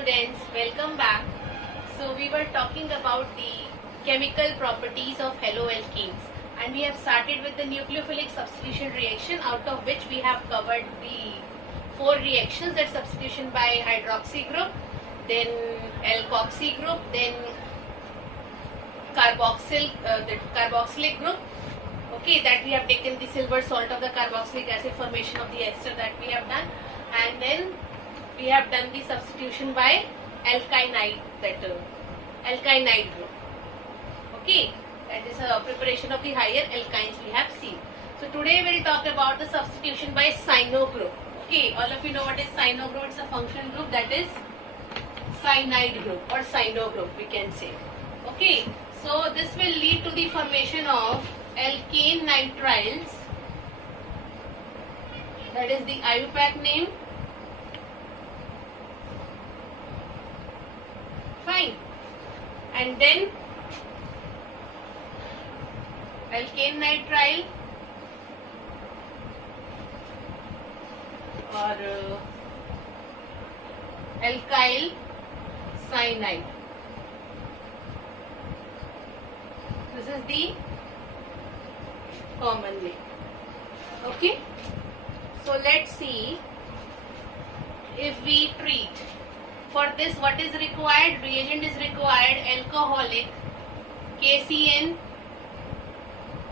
students, welcome back. So we were talking about the chemical properties of haloalkenes and we have started with the nucleophilic substitution reaction, out of which we have covered the four reactions, that substitution by hydroxy group, then alkoxy group, then the carboxylic group. Okay, that we have taken the silver salt of the carboxylic acid formation of the ester that we have done, and then we have done the substitution by alkynide, alkynide group. Okay, that is a preparation of the higher alkynes we have seen. So today we will talk about the substitution by cyano group. Okay, all of you know what is cyano group. It's a functional group, that is cyanide group or cyano group we can say. Okay, so this will lead to the formation of alkane nitriles, that is the IUPAC name. Fine. And then alkane nitrile or alkyl cyanide. This is the common name. Okay. So let's see if we treat. For this, what is required? Reagent is required alcoholic KCN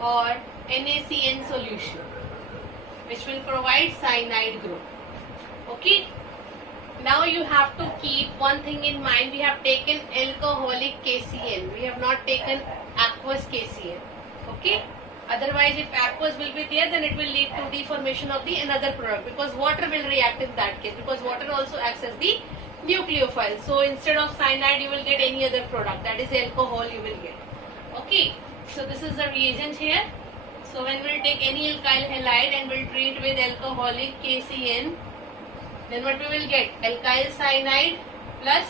or NaCN solution, which will provide cyanide group. Okay. Now you have to keep one thing in mind. We have taken alcoholic KCN. We have not taken aqueous KCN. Okay. Otherwise, if aqueous will be there, then it will lead to the formation of the another product, because water will react in that case, because water also acts as the nucleophile. So instead of cyanide you will get any other product, that is alcohol you will get. Okay, so this is the reagent here. So when we will take any alkyl halide and we will treat with alcoholic KCN, then what we will get? Alkyl cyanide plus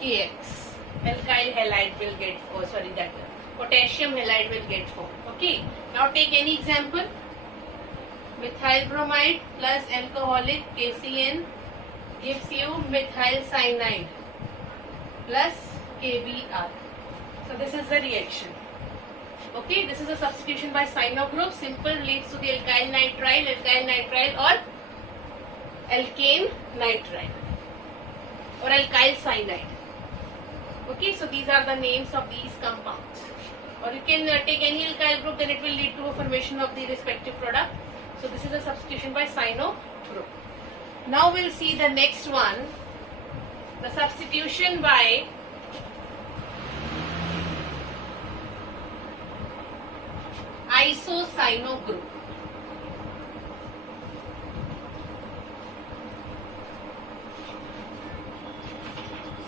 KX. Alkyl halide will get, potassium halide will get formed. Okay, now take any example. Methyl bromide plus alcoholic KCN gives you methyl cyanide plus KBr. So this is the reaction. Okay, this is a substitution by cyano group. Simple, leads to the alkyl nitrile or alkane nitrile or alkyl cyanide. Okay, so these are the names of these compounds. Or you can take any alkyl group, then it will lead to a formation of the respective product. So this is a substitution by cyano group. Now we'll see the next one, the substitution by isocyano group.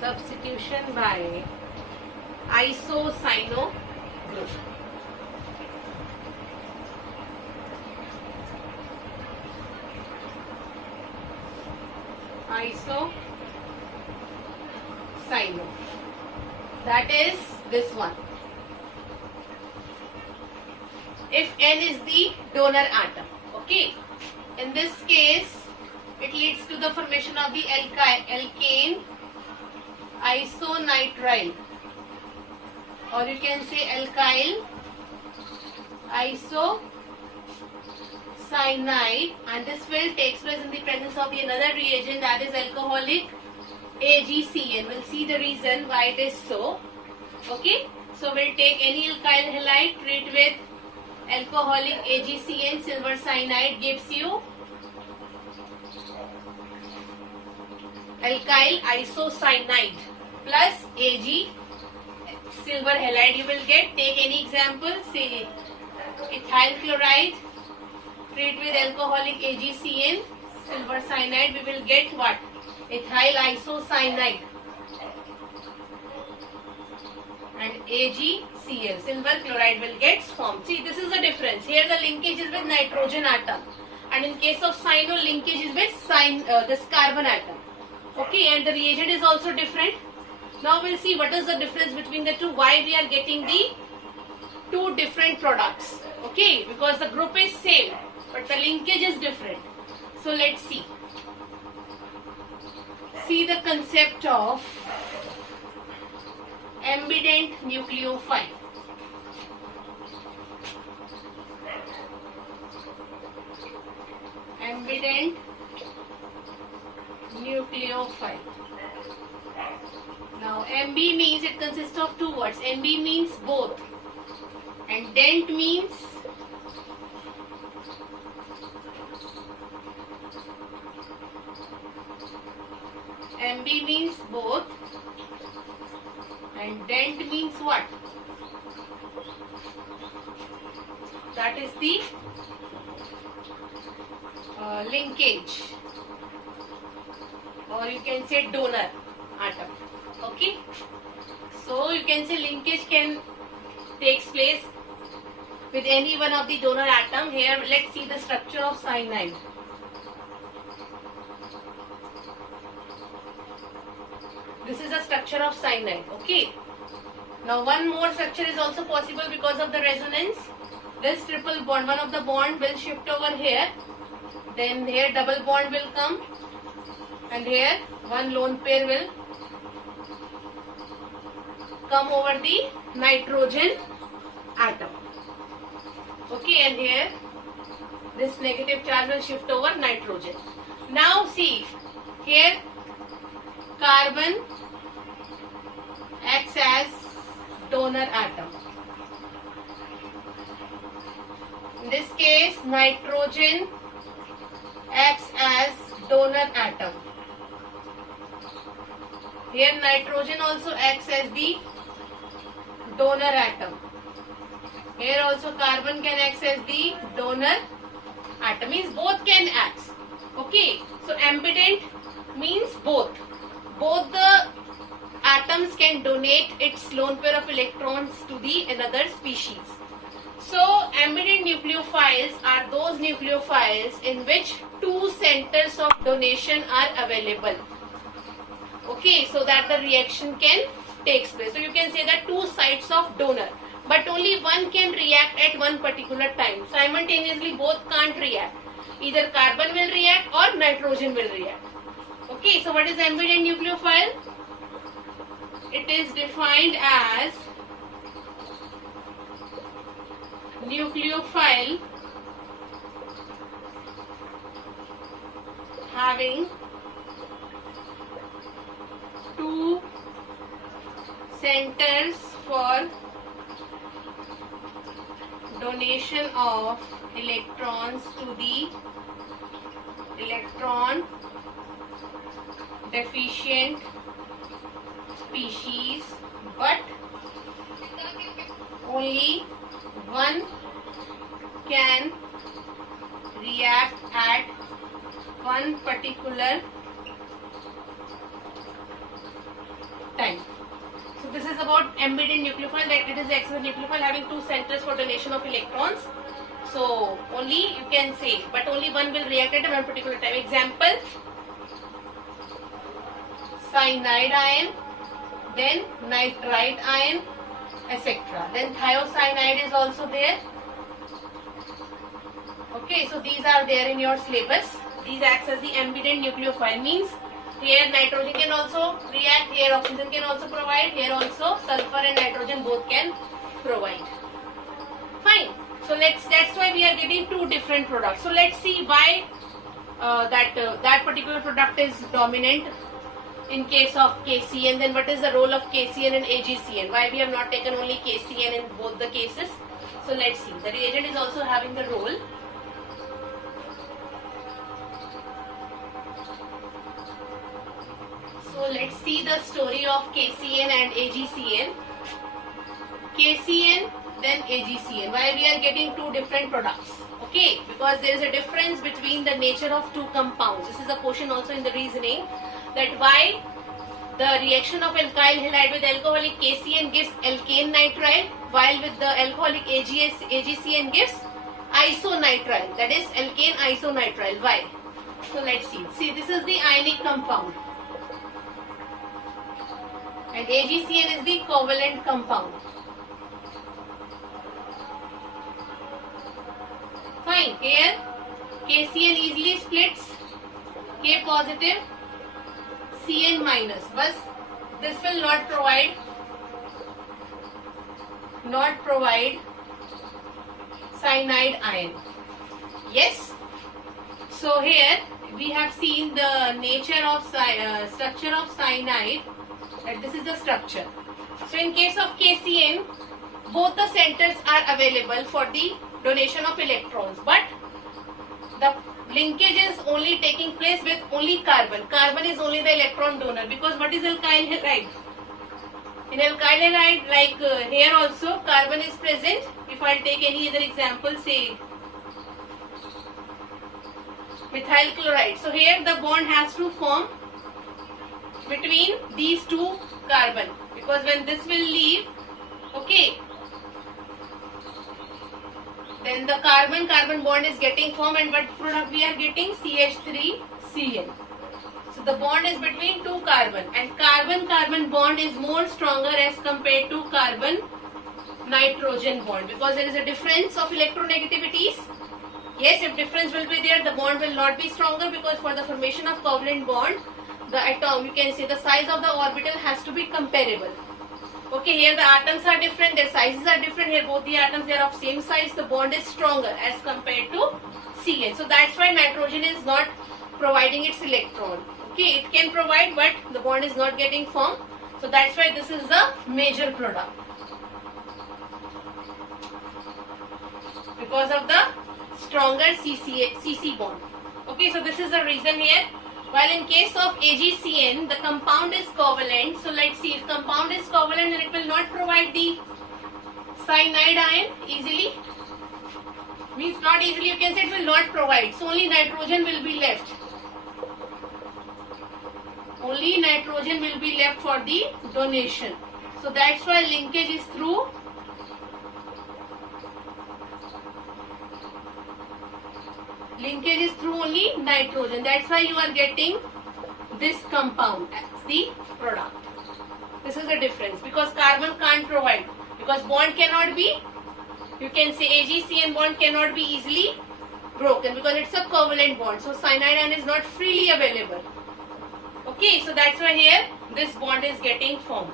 Substitution by isocyano group. Isocyano, that is this one. If N is the donor atom, okay, in this case it leads to the formation of the alkane isonitrile, or you can say alkyl isocyanide, and this will take place in the presence of the another reagent, that is alcoholic AgCN. We'll see the reason why it is so. Okay, so we'll take any alkyl halide, treat with alcoholic AgCN, silver cyanide gives you alkyl isocyanide plus Ag, silver halide you will get. Take any example, say ethyl chloride, treat with alcoholic AgCN, silver cyanide, we will get what? Ethyl isocyanide and AgCl, silver chloride will get formed. See, this is the difference. Here the linkage is with nitrogen atom, and in case of cyano, linkage is with this carbon atom. Okay, and the reagent is also different. Now we'll see what is the difference between the two, why we are getting the two different products. Okay, because the group is same but the linkage is different. So let's see. See the concept of ambident nucleophile. Ambident nucleophile. Now MB means it consists of two words. MB means both and dent means MB means both and dent means what? That is the linkage, or you can say donor atom. Okay, so you can say linkage can takes place with any one of the donor atom. Here let's see the structure of cyanide. This is the structure of cyanide. Okay, now one more structure is also possible because of the resonance. This triple bond, one of the bond will shift over here, then here double bond will come, and here one lone pair will come over the nitrogen atom. Okay, and here this negative charge will shift over nitrogen. Now see, here carbon acts as donor atom. In this case, nitrogen acts as donor atom. Here nitrogen also acts as the donor atom. Here also carbon can act as the donor atom. Means both can act. Okay. So ambident means both. Both the atoms can donate its lone pair of electrons to the another species. So ambident nucleophiles are those nucleophiles in which two centers of donation are available. Okay, so that the reaction can take place. So you can say that two sites of donor, but only one can react at one particular time. Simultaneously both can't react. Either carbon will react or nitrogen will react. Okay, so what is ambident nucleophile? It is defined as nucleophile having two centers for donation of electrons to the electron deficient species, but only one can react at one particular time. So this is about ambident nucleophile, that it is the excess nucleophile having two centers for donation of electrons. So only you can say, but only one will react at one particular time. Example: cyanide ion, then nitride ion, etc. Then thiocyanide is also there. Okay, so these are there in your syllabus. These acts as the ambident nucleophile. Means here nitrogen can also react, here oxygen can also provide, here also sulfur and nitrogen both can provide. Fine. So that's why we are getting two different products. So let's see why that particular product is dominant in case of KCN. Then what is the role of KCN and AgCN? Why we have not taken only KCN in both the cases? So let's see. The reagent is also having the role. So let's see the story of KCN and AgCN. KCN, then AgCN. Why we are getting two different products? Okay, because there is a difference between the nature of two compounds. This is a question also in the reasoning, that why the reaction of alkyl halide with alcoholic KCN gives alkane nitrile, while with the alcoholic AgCN gives isonitrile, that is alkane isonitrile. Why? So let's see. See, this is the ionic compound and AgCN is the covalent compound. Fine. Here KCN easily splits K positive, Cn minus. But this will not provide cyanide ion. Yes. So here we have seen the nature of structure of cyanide. That this is the structure. So in case of KCN, both the centers are available for the donation of electrons, but the linkage is only taking place with only carbon. Carbon is only the electron donor, because what is alkyl halide? In alkyl halide, like here also, carbon is present. If I take any other example, say methyl chloride. So here the bond has to form between these two carbon, because when this will leave, okay, then the carbon bond is getting formed, and what product we are getting? CH3Cl. So the bond is between two carbon, and carbon bond is more stronger as compared to carbon nitrogen bond, because there is a difference of electronegativities. Yes, if difference will be there, the bond will not be stronger, because for the formation of covalent bond, the atom, you can say the size of the orbital has to be comparable. Okay, here the atoms are different, their sizes are different. Here both the atoms, they are of same size, the bond is stronger as compared to Cn. So that's why nitrogen is not providing its electron. Okay, it can provide, but the bond is not getting formed. So that's why this is the major product, because of the stronger CC bond. Okay, so this is the reason here. While in case of AgCN, the compound is covalent. So let's see, if compound is covalent, then it will not provide the cyanide ion easily. Means not easily, you can say it will not provide. So only nitrogen will be left. Only nitrogen will be left for the donation. So that's why linkage is through only nitrogen. That's why you are getting this compound as the product. This is the difference, because carbon can't provide, because bond cannot be, you can say AgCN bond cannot be easily broken, because it's a covalent bond. So cyanide ion is not freely available. Okay, so that's why here this bond is getting formed.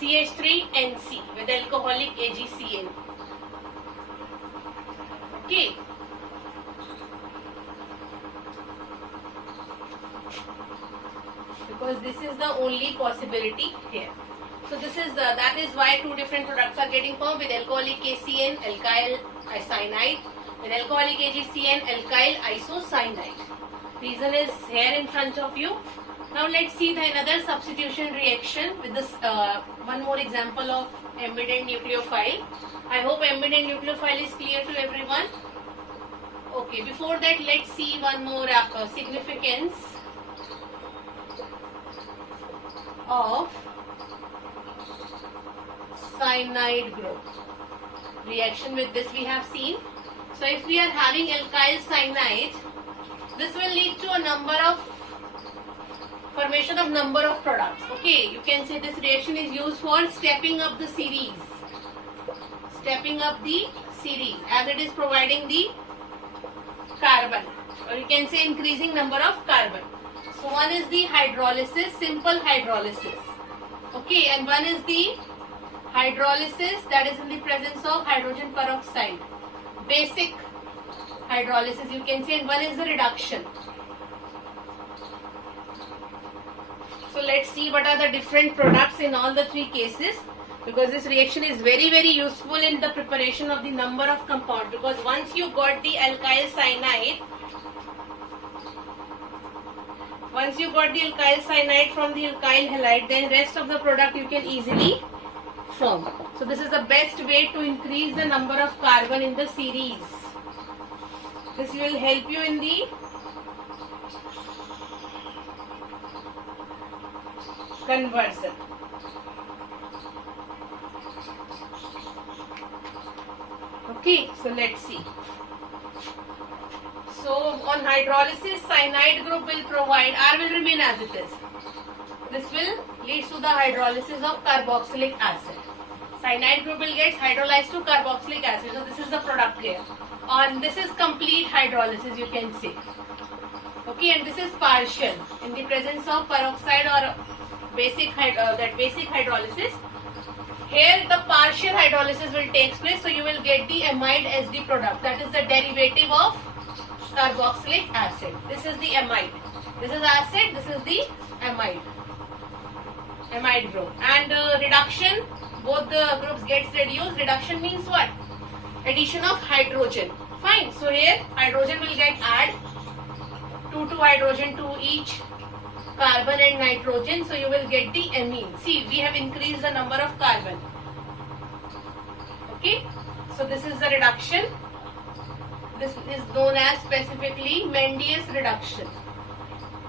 CH3NC with alcoholic AgCN. Okay. Because this is the only possibility here. So this is that is why two different products are getting formed, with alcoholic KCN, alkyl cyanide, with alcoholic AgCN, alkyl isocyanide. Reason is here in front of you. Now let's see the another substitution reaction with this one more example of ambident nucleophile. I hope ambident nucleophile is clear to everyone. Okay, before that let's see one more significance of cyanide group. Reaction with this we have seen. So if we are having alkyl cyanide, this will lead to a formation of number of products. Okay, you can say this reaction is used for stepping up the series. Stepping up the series, as it is providing the carbon, or you can say increasing number of carbon. So one is the hydrolysis, simple hydrolysis. Okay, and one is the hydrolysis that is in the presence of hydrogen peroxide. Basic hydrolysis you can say, and one is the reduction. So let's see what are the different products in all the three cases, because this reaction is very useful in the preparation of the number of compound, because once you got the alkyl cyanide, from the alkyl halide, then rest of the product you can easily form. So this is the best way to increase the number of carbon in the series. This will help you in the conversion. Okay, so let's see. So on hydrolysis, cyanide group will provide, R will remain as it is. This will lead to the hydrolysis of carboxylic acid. Cyanide group will get hydrolyzed to carboxylic acid. So this is the product here. And this is complete hydrolysis, you can say. Okay, and this is partial in the presence of peroxide or basic hydrolysis. Here the partial hydrolysis will take place, so you will get the amide as the product. That is the derivative of carboxylic acid. This is the amide. This is acid. This is the amide. Amide group. And reduction, both the groups gets reduced. Reduction means what? Addition of hydrogen. Fine. So here hydrogen will get added. 2 hydrogen to each carbon and nitrogen, so you will get the amine. See, we have increased the number of carbon. Okay, so this is the reduction. This is known as specifically Mendeus reduction.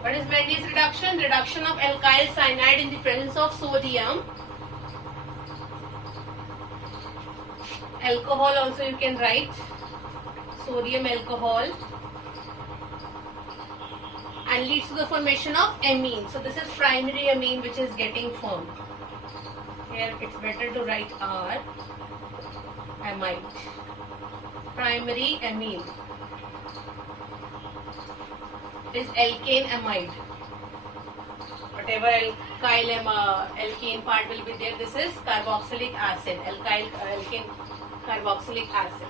What is Mendeus reduction? Reduction of alkyl cyanide in the presence of sodium. Alcohol also you can write. Sodium alcohol. And leads to the formation of amine. So this is primary amine which is getting formed. Here it's better to write R, amide. Primary amine is alkane amide. Whatever alkane part will be there, this is carboxylic acid, alkane carboxylic acid.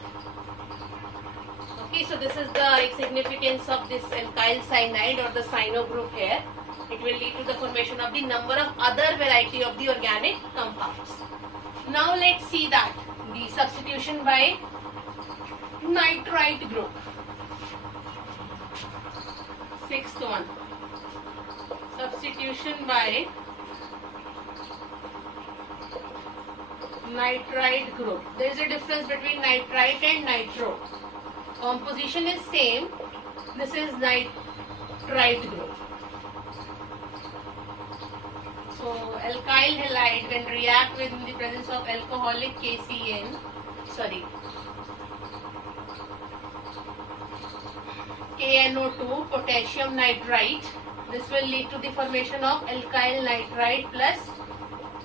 Okay, so this is the significance of this alkyl cyanide or the cyano group here. It will lead to the formation of the number of other variety of the organic compounds. Now let's see that the substitution by nitrite group. Sixth one. Substitution by nitrite group. There is a difference between nitrite and nitro. Composition is same. This is nitrite group. So alkyl halide when react with in the presence of alcoholic KNO2 potassium nitrite. This will lead to the formation of alkyl nitrite plus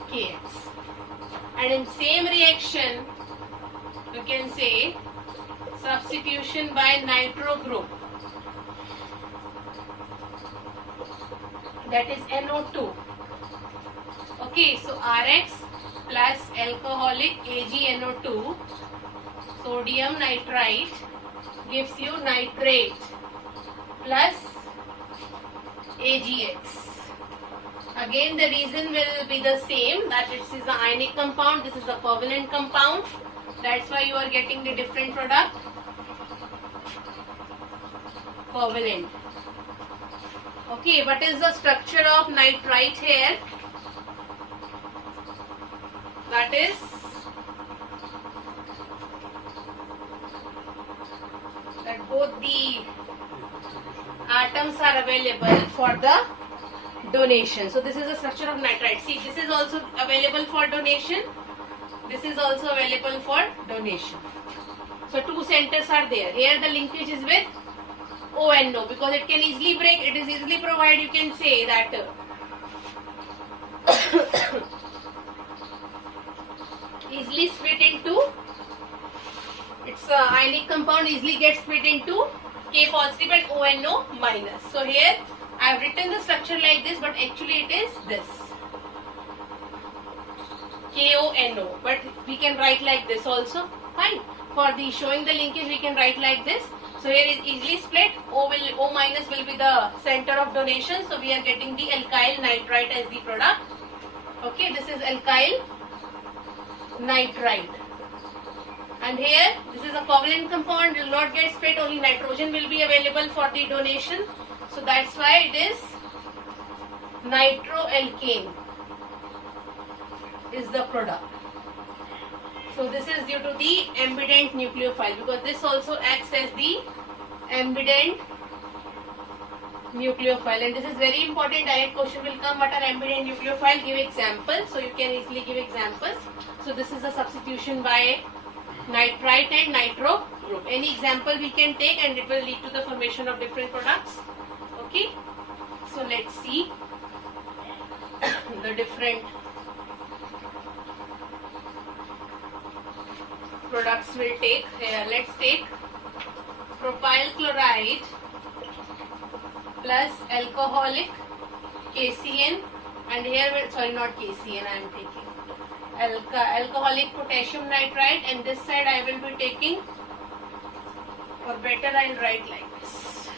KX. And in same reaction, you can say substitution by nitro group, that is NO2. Okay, so RX plus alcoholic AgNO2 sodium nitrite gives you nitrate plus AgX. Again the reason will be the same, that it is an ionic compound, this is a covalent compound. That's why you are getting the different product. Covalent. Okay, what is the structure of nitrite here? That is that both the atoms are available for the donation. So this is the structure of nitrite. See, this is also available for donation. This is also available for donation. So two centers are there. Here the linkage is with ONO because it can easily break. It is easily provided. You can say that easily split into, its ionic compound easily gets split into K positive and ONO minus. So here I have written the structure like this, but actually it is this KONO, but we can write like this also. Fine. For the showing the linkage we can write like this. So here is easily split. O minus will be the center of donation. So we are getting the alkyl nitrite as the product. Okay, this is alkyl nitrite. And here this is a covalent compound, will not get split, only nitrogen will be available for the donation. So that's why it is nitroalkane is the product. So this is due to the ambident nucleophile, because this also acts as the ambident nucleophile, and this is very important. Direct question will come, what are ambident nucleophile? Give examples. So you can easily give examples. So this is a substitution by nitrite and nitro group. Any example we can take and it will lead to the formation of different products. Okay, so let's see the different products we'll take. Let's take propyl chloride plus alcoholic KCN, and here, sorry, not KCN, I am taking alcoholic potassium nitrite, and this side I will be taking, or better I'll write like this: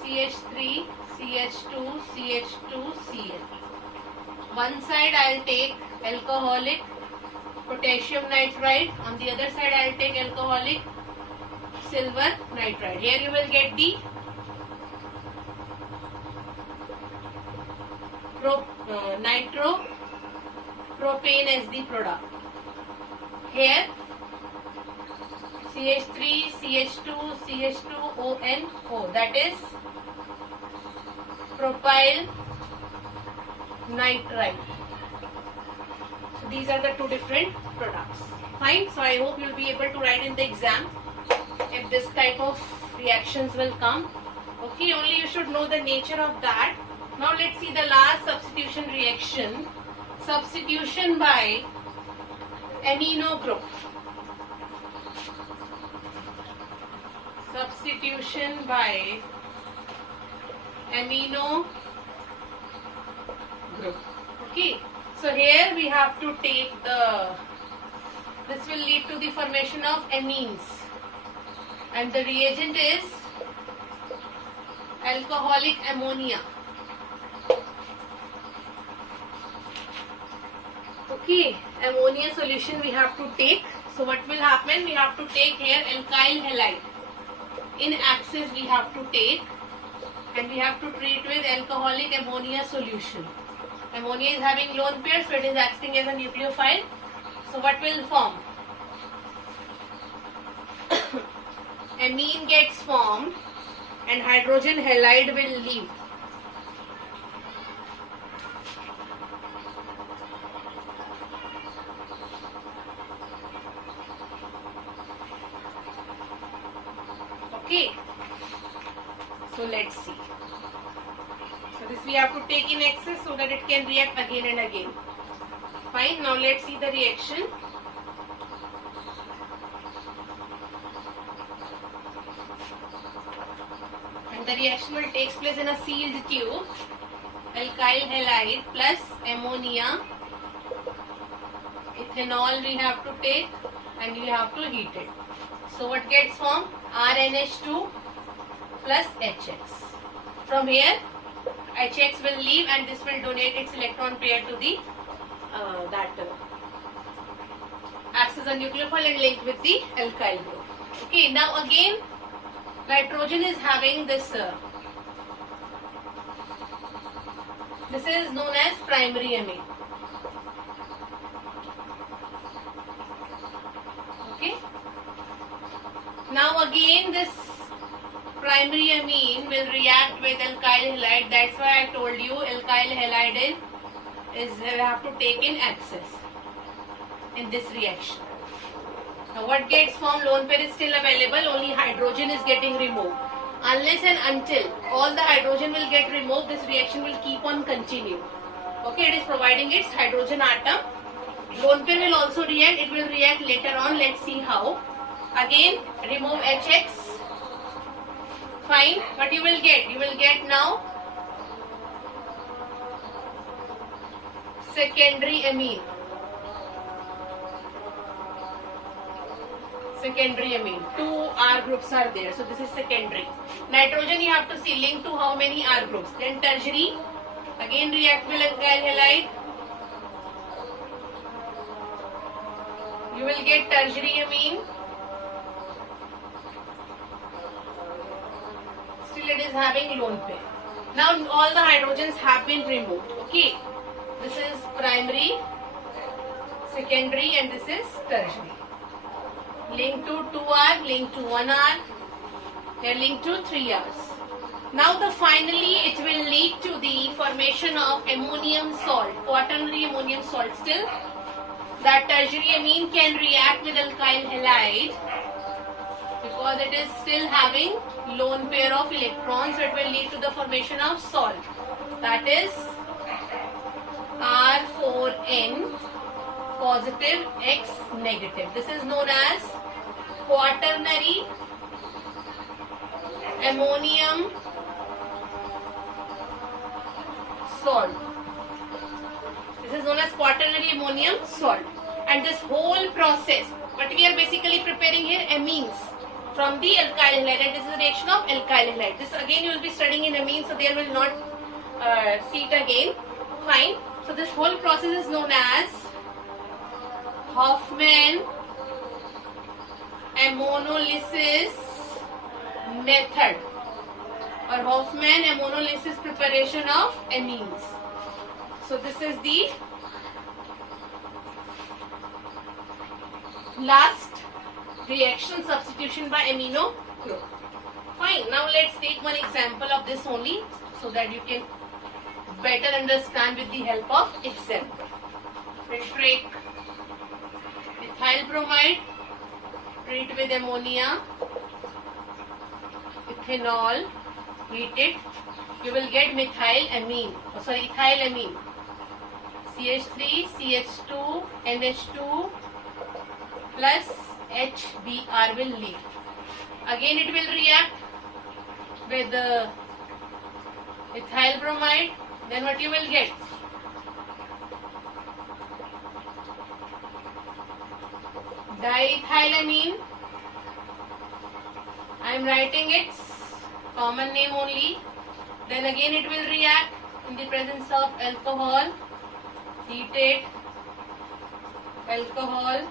CH3, CH2, CH2, Cl. One side I'll take alcoholic potassium nitrite, on the other side I'll take alcoholic silver nitride. Here you will get the nitropropane as the product. Here CH3, CH2, CH2ONO, that is propyl nitride. So these are the two different products. Fine. So I hope you will be able to write in the exam if this type of reactions will come. Okay, only you should know the nature of that. Now let's see the last substitution reaction. Substitution by amino group. Substitution by amino group. Okay, so here we have to take this will lead to the formation of amines, and the reagent is alcoholic ammonia. Okay, ammonia solution we have to take. So what will happen? We have to take here alkyl halide. In axis we have to take, and we have to treat with alcoholic ammonia solution. Ammonia is having lone pair, so it is acting as a nucleophile. So what will form? Amine gets formed and hydrogen halide will leave. Okay, so let's see. So this we have to take in excess so that it can react again and again. Fine, now let's see the reaction. And the reaction will take place in a sealed tube. Alkyl halide plus ammonia, ethanol we have to take, and we have to heat it. So what gets formed? RNH2 plus HX. From here, HX will leave and this will donate its electron pair to the acts as a nucleophile and link with the alkyl group. Okay, now again, nitrogen is having this. This is known as primary amine. Okay. Now again this primary amine will react with alkyl halide. That's why I told you alkyl halide is have to take in excess in this reaction. Now what gets formed? Lone pair is still available, only hydrogen is getting removed. Unless and until all the hydrogen will get removed, this reaction will keep on continue. Okay, it is providing its hydrogen atom. Lone pair will also react. It will react later on. Let's see how. Again, remove HX. Fine. What you will get? You will get now secondary amine. Secondary amine. 2 R groups are there. So this is secondary. Nitrogen you have to see linked to how many R groups. Then tertiary. Again react with alkyl halide. You will get tertiary amine. Still it is having lone pair. Now all the hydrogens have been removed. Okay. This is primary, secondary, and this is tertiary. Link to 2R, link to 1R, here link to 3Rs. Now finally it will lead to the formation of ammonium salt, quaternary ammonium salt. Still that tertiary amine can react with alkyl halide because it is still having lone pair of electrons, so it will lead to the formation of salt, that is R4N positive X negative. This is known as quaternary ammonium salt. This is known as quaternary ammonium salt. And this whole process, what we are basically preparing here, amines from the alkyl halide, and this is a reaction of alkyl halide. This again you will be studying in amines, so there will not see it again. Fine. So this whole process is known as Hofmann ammonolysis method or Hofmann ammonolysis preparation of amines. So this is the last reaction, substitution by amino group. Fine. Now let's take one example of this only so that you can better understand with the help of example. We'll take ethyl bromide, treat with ammonia, ethanol, heat it. You will get ethylamine CH3, CH2, NH2 plus HBr will leave. Again it will react with ethyl bromide. Then what you will get? Diethylamine. I am writing its common name only. Then again it will react in the presence of alcohol. Heated alcohol.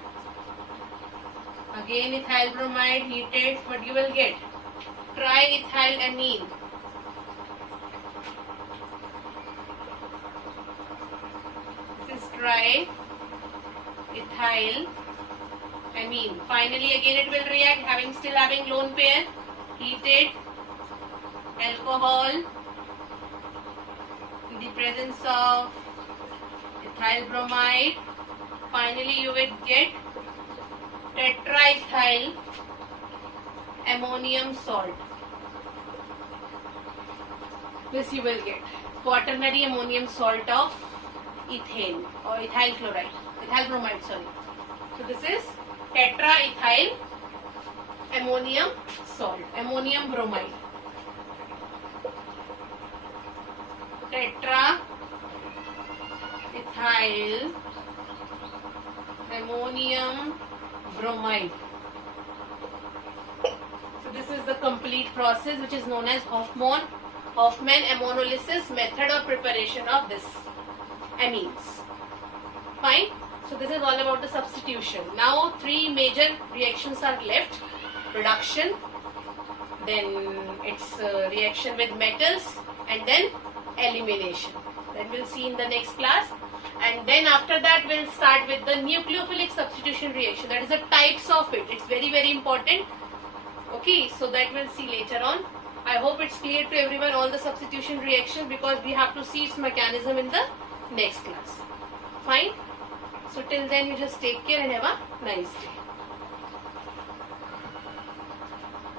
Again ethyl bromide heated. What you will get? Triethylamine. This is triethylamine. Finally again it will react still having lone pair. Heated alcohol in the presence of ethyl bromide. Finally you will get tetraethyl ammonium salt. This you will get quaternary ammonium salt of ethane or ethyl bromide. So this is tetraethyl ammonium salt, ammonium bromide. Tetraethyl ammonium bromide. So this is the complete process which is known as Hofmann ammonolysis method or preparation of this amines. Fine. So this is all about the substitution. Now three major reactions are left: reduction, then its reaction with metals, and then elimination. That we'll see in the next class. And then after that we'll start with the nucleophilic substitution reaction. That is the types of it. It's very, very important. Okay, so that we'll see later on. I hope it's clear to everyone all the substitution reactions, because we have to see its mechanism in the next class. Fine. So till then you just take care and have a nice day.